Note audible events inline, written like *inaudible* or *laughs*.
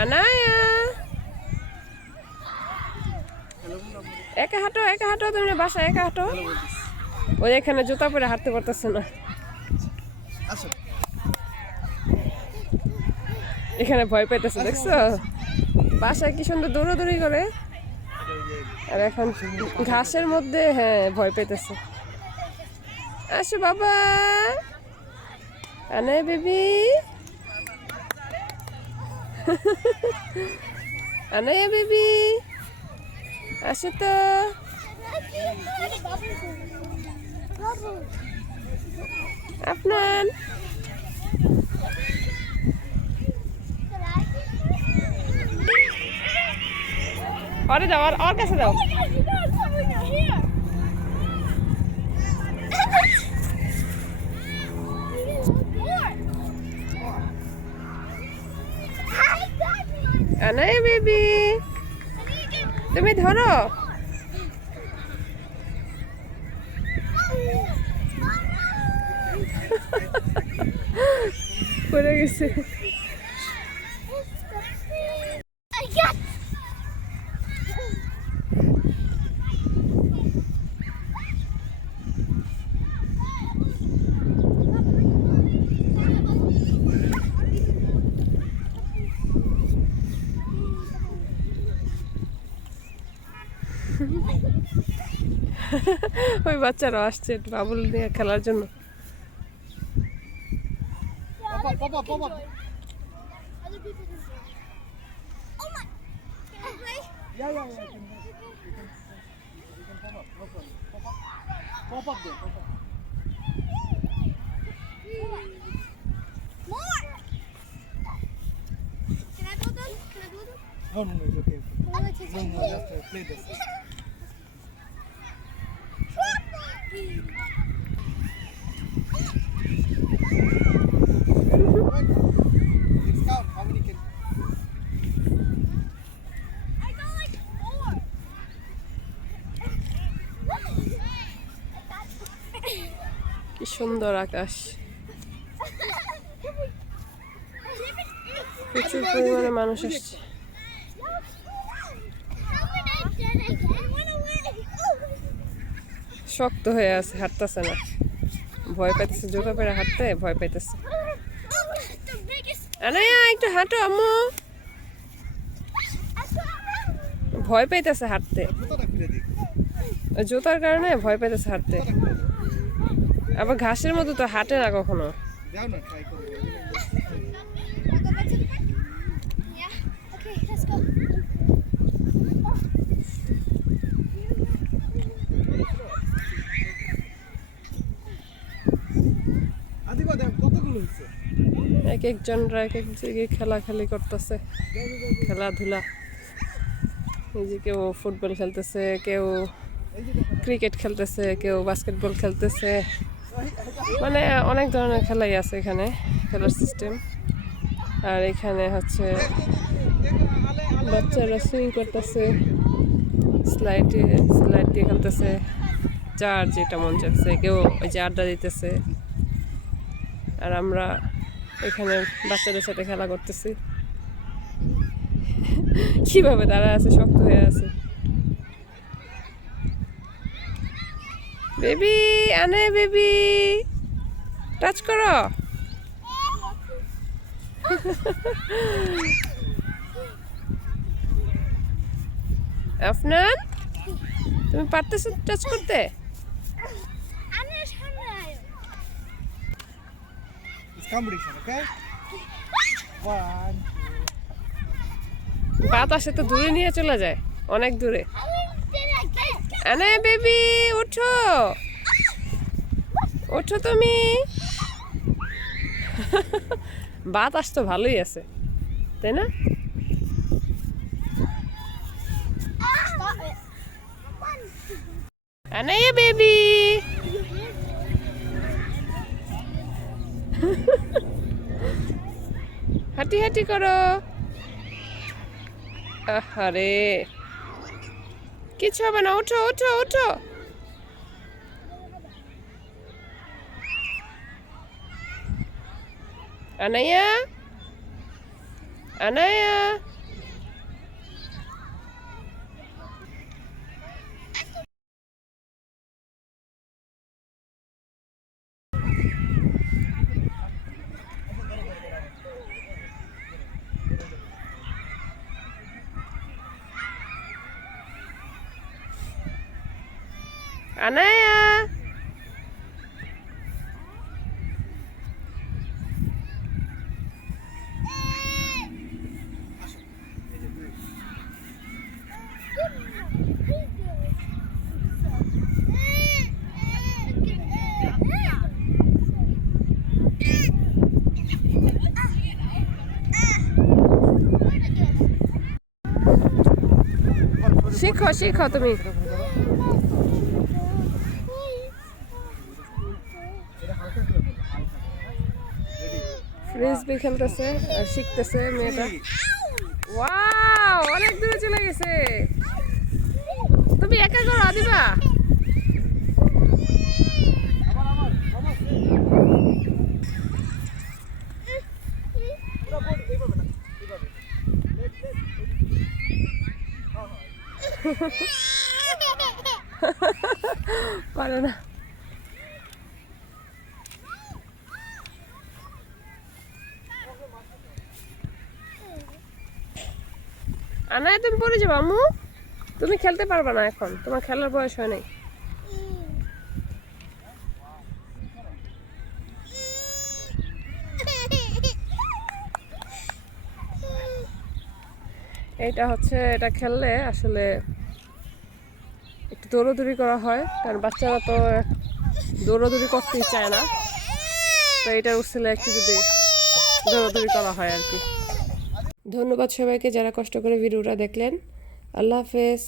আনায়া একা হাঁটো একা হাঁটো তুমি বাসা একা হাঁটো। ওই এখানে জুতা পরে হাঁটতে পারতেছে না। আসো। এখানে ভয় পাইতেছে দেখছ? বাসায় কি সুন্দর দৌড়াদৌড়ি করে। আর এখন ঘাসের মধ্যে হ্যাঁ ভয় পেতেছে আসো বাবা। আনে বেবি। *laughs* আনায়া বেবি। আসো তো। আপনার ওরে দাও ওর কাছে দাও। আনায়া বেবি তুমি ধরো। পড়ে গেছে। I build them? Can I build them? No, no, no. It's okay. okay. Oh, No, no. Just uh, play this. Ki şundur arkadaş. Küçük bunları ben uçuştum. শক্ত হয়ে আছে হাঁটতেছে না। ভয় পাইতেছে জোগা পেরে হাঁটতে ভয় পাইতেছে। আনায়া একটু হাঁটো আম্মু। ভয় পাইতেছে হাঁটতে। জুতার কারণে ভয় পাইতেছে হাঁটতে। আবার ঘাসের মতো তো হাঁটে না কখনো. Okay, let's go. এক একজনরা এক এক জায়গায় খেলাখেলি করতেছে। খেলাধুলা। এই যে কেউ ফুটবল খেলতেছে, কেউ ক্রিকেট খেলতেছে, কেউ বাস্কেটবল খেলতেছে। মানে অনেক ধরনের খেলাই আছে এখানে, খেলার সিস্টেম আর এখানে হচ্ছে বাচ্চারা সুইং করতেছে স্লাইডে স্লাইড দিয়ে খেলতেছে। যার যেটা মন চাচ্ছে কেউ ওই যে আড্ডা দিতেছে। আর আমরা এখানে বাচ্চাদের সাথে খেলা করতেছি। কীভাবে তারা আছে, শক্ত হয়ে আছে? বেবি, আনে বেবি টাচ করো। আফনান, তুমি পারতেছো টাচ করতে? Competition, okay? One. বাতাসে তো দূরে নিয়ে চলে যায় অনেক দূরে? আনে বেবি ওঠো ওঠো তুমি বাতাস তো ভালোই আছে তাই না. আনে বেবি হাঁটি হাঁটি করো। আরে কিছু হবে না ওঠো ওঠো ওঠো। আনাইয়া আনায়া। আনায়া শিখো শিখো তুমি ফ্রিজবি খেলতেছে, আর শিখতেছে মেয়েটা। ওয়াও অনেক দূরে চলে গেছে। তুমি একা করো দিবা *laughs* পারে না। আনায় তুমি পড়ে যাব, আম্মু। তুমি খেলতে পারবে না এখন। তোমার খেলার বয়স হয় নাই। এইটা হচ্ছে, এটা খেললে আসলে একটু দৌড়াদৌড়ি করা হয়, কারণ বাচ্চারা তো দৌড়াদৌড়ি করতেই চায় না। তো এটা উঠছিলে একটু যদি দৌড়াদৌড়ি করা হয় আর কি। ধন্যবাদ সবাইকে যারা কষ্ট করে ভিডিওটা দেখলেন। আল্লাহ হাফেজ।